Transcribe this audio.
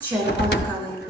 черепа на калину.